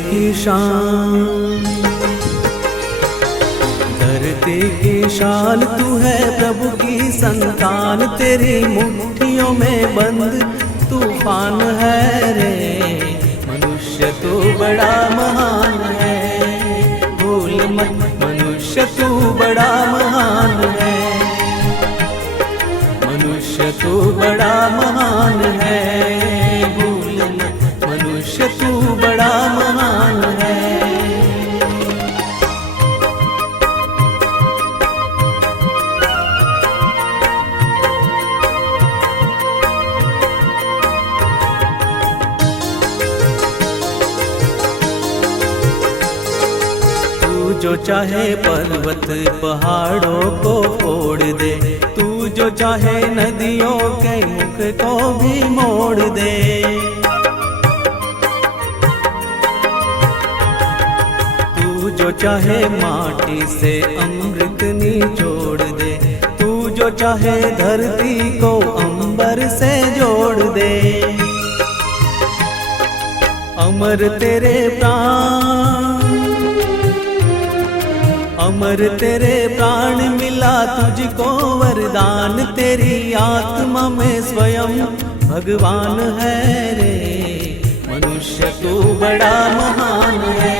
की शान, धरती की शान तू है प्रभु की संतान, तेरी मुट्ठियों में बंद तूफान है रे। मनुष्य तू बड़ा महान है, भूल मत मनुष्य तू बड़ा महान है, मनुष्य तू बड़ा महान है, भूल मत मनुष्य तू बड़ा महान है। जो चाहे पर्वत पहाड़ों को फोड़ दे, तू जो चाहे नदियों के मुख को भी मोड़ दे। तू जो चाहे माटी से अमृत निचोड़ दे, तू जो चाहे धरती को अंबर से जोड़ दे। अमर तेरे प्राण, अमर तेरे प्राण मिला तुझको वरदान, तेरी आत्मा में स्वयं भगवान है रे। मनुष्य तू बड़ा महान है,